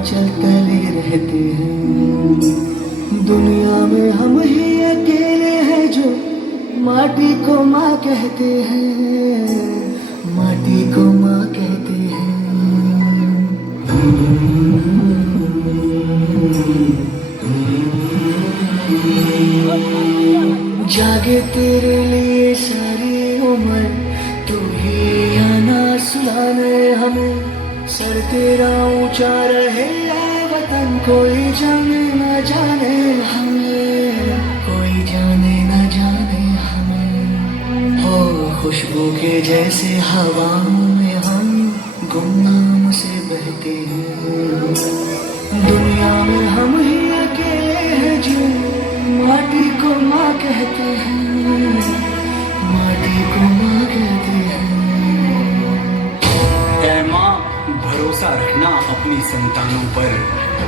हिमाचल तले रहते हैं। दुनिया में हम ही अकेले हैं जो माटी को माँ कहते हैं, माटी को माँ कहते हैं। जागे तेरे लिए सारी उम्र, तू ही आना सुलाने हमें। सर तेरा ऊंचा रहे ऐ वतन, कोई जाने न जाने हमें, कोई जाने न जाने हमें। हो खुशबू के जैसे हवाओं में हम गुमनाम से बहते हैं। दुनिया में हम ही अकेले हैं जो माटी को माँ कहते हैं, माटी को माँ कहते हैं। ऐ माँ, भरोसा रखना अपनी संतानों पर,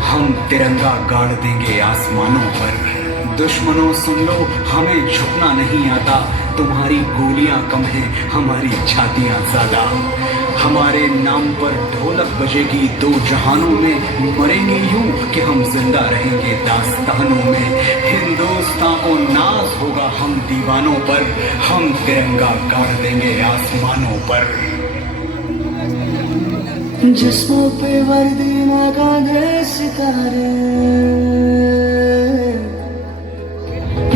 हम तिरंगा गाड़ देंगे आसमानों पर। दुश्मनों सुन लो, हमें झुकना नहीं आता, तुम्हारी गोलियां कम हैं, हमारी छातियां ज्यादा। हमारे नाम पर ढोलक बजेगी दो जहानों में, मरेंगे यूं कि हम जिंदा रहेंगे दास्तानों में। हिंदुस्तान को नाज होगा हम दीवानों पर, हम तिरंगा गाड़ देंगे आसमानों पर। जिस्मों पे वर्दी ना गांधे सितारे,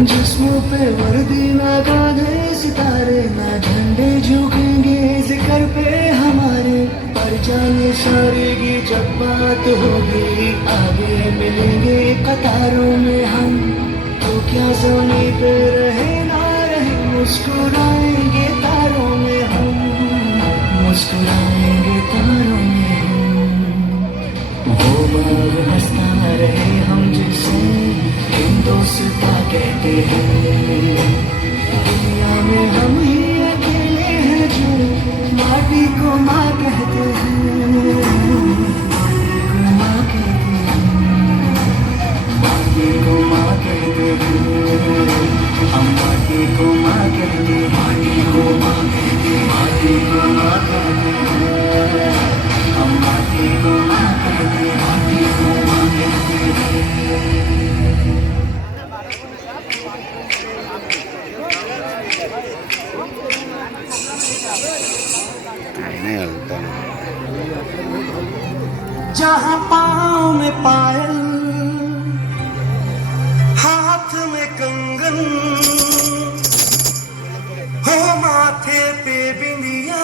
जिस्मों पे वर्दी ना गांधे सितारे, ना झंडे झुकेंगे जिक्र पे हमारे। पर जाने सारेगी जब बात होगी, आगे मिलेंगे कतारों में हम। तो क्या ज़मीं पे रहे ना रहे, मुस्कुराएंगे तारों में हम, मुस्कुराएंगे तारों में हम। वो बाग हंसता रहे हम जिसे हिंदुस्तान कहते हैं। दुनिया में हम ही अकेले हैं जो माटी को माँ कहते हैं, माटी को माँ कहते हैं, माटी को माँ कहते हैं। हम माटी को माँ कहते हैं, माटी को माँ कहते हैं, माटी को माँ कहते हैं। हम माटी को माँ कहते हैं, माटी को माँ कहते हैं। जहाँ पाँव में पायल, हाथ में कंगन, हो माथे पे बिंदिया।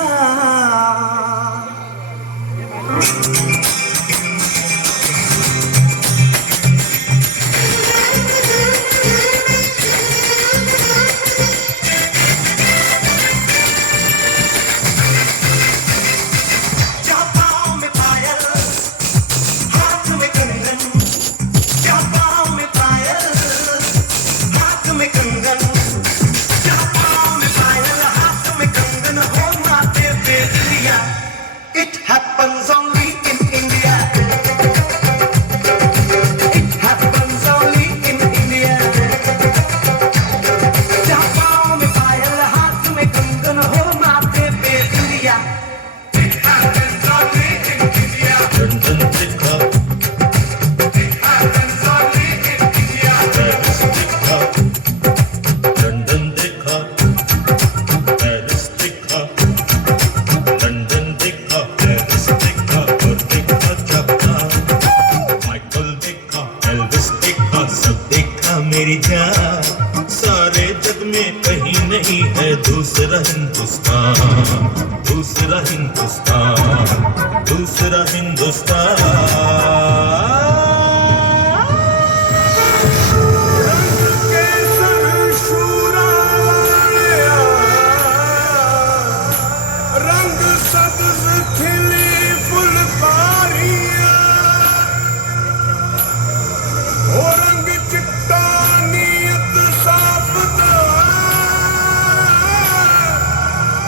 It happens only in India. It happens only in India. जहाँ पाँव में पायल, हाथ में कंगन, हो माथे पे बिंदिया। It happens only in India. London दिखा, it happens only in India. Paris दिखा, लंदन दिखा, पेरिस दिखा, लंदन दिखा, पेरिस दिखा, और दिखा जापान। माइकल देखा, एल्विस देखा, सब देखा मेरी जान। सारे जग में कहीं नहीं है दूसरा हिंदुस्तान, दूसरा हिंदुस्तान, दूसरा हिंदुस्तान। रंग सब्ज खिली फुलकारियां, ओ रंग चिट्टा नीयत साफ दवा,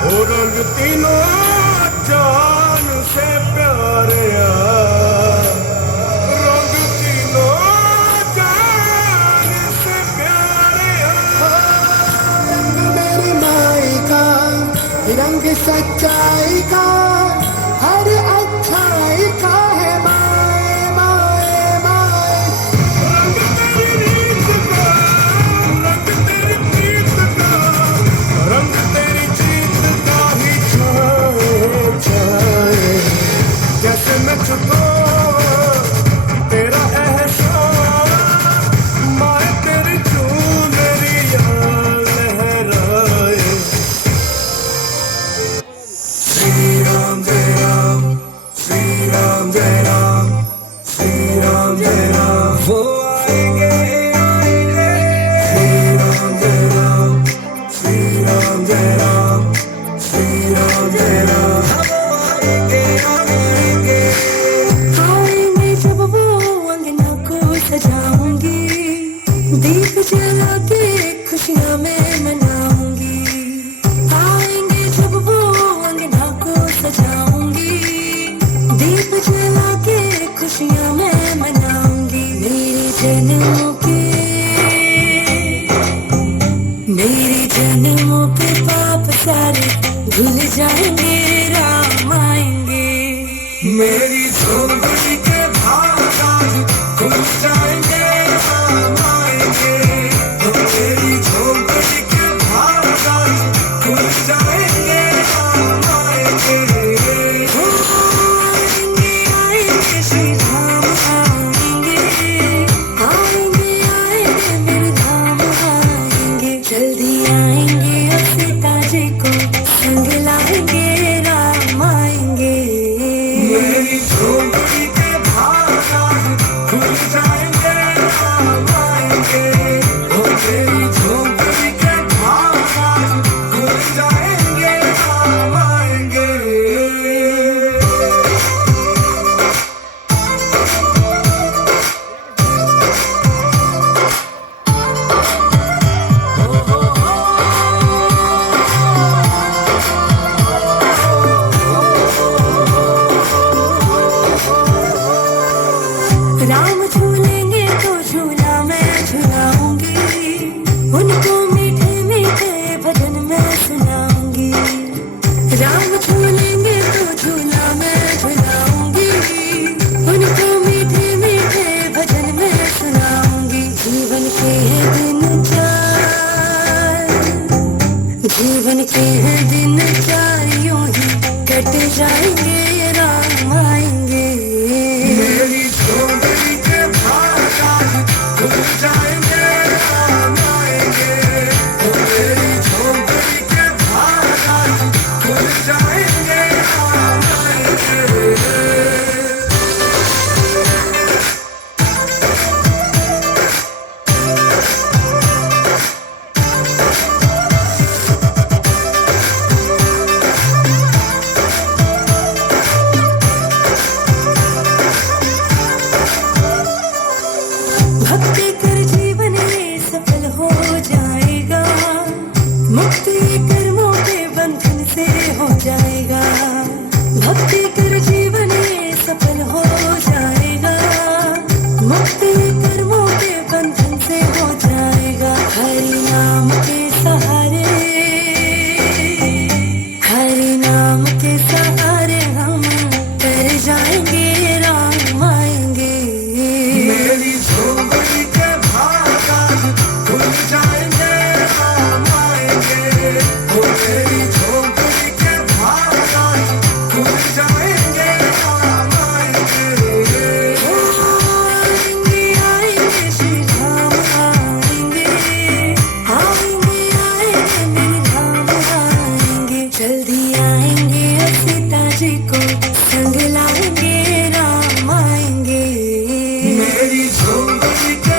ओ रंग तीनों जान से प्यारे। जय राम, श्री राम जय राम, वो आएंगे आएंगे, श्री राम जय राम, श्री राम जय राम, श्री राम जय राम, आएंगे आएंगे, आएंगे जब वो अंगना को सजाऊंगी, दीप जला के खुशियां मैं मनाऊंगी। आएंगे जब वो अंगना को सजाऊंगी, दीप जला के खुशियां मैं मनाऊंगी। मेरे जन्मों के पाप सारे धुल जाएंगे, राम आएंगे। मेरी झोपड़ी के भाव आज खुल जाएंगे, राम आएंगे, मेरी झोपड़ी के भाव आज खुल जाएंगे, राम आएंगे, आएंगे श्री राम आएंगे, आएंगे आएंगे मेरे धाम आएंगे। जल्दी आएंगे और सीता जी को संग लाएंगे, राम आएंगे। मेरी झोपड़ी के भाव आज खुल जाएंगे, राम आएंगे, मेरी झोपड़ी के भाव आज खुल जाएंगे, राम आएंगे। राम झूलेंगे तो झूला मैं झुलाऊंगी, उनको मीठे मीठे भजन मैं सुनाऊंगी। राम झूलेंगे तो झूला मैं झुलाऊंगी, उनको मीठे मीठे भजन मैं सुनाऊंगी। जीवन के हैं दिन चार, जीवन के हैं दिन चार यूं ही कट जाएंगे, राम आएंगे। मेरी झोपड़ी के भाग आज खुल जाएंगे, राम आएंगे, मेरी झोपड़ी के भाग आज खुल जाएंगे, राम आएंगे। भक्ति कर जीवन ये सफल हो जाएगा, मुक्ति कर्मों के बंधन से हो जाएगा। भक्ति कर जीवन ये सफल हो जाएगा, मुक्ति कर्मों के बंधन से हो जाएगा। हरि नाम के सहारे, हरि नाम के सहारे हम तर जाएंगे, राम आएंगे। मेरी झोपड़ी के भाग आज खुल जाएंगे, राम आएंगे, मेरी झोपड़ी के भाग आज खुल जाएंगे, राम आएंगे। आएंगे आएंगे श्री राम आएंगे, आएंगे आएंगे मेरे धाम आएंगे। जल्दी आएंगे और सीता जी को संग लाएंगे, राम आएंगे। मेरी झोपड़ी के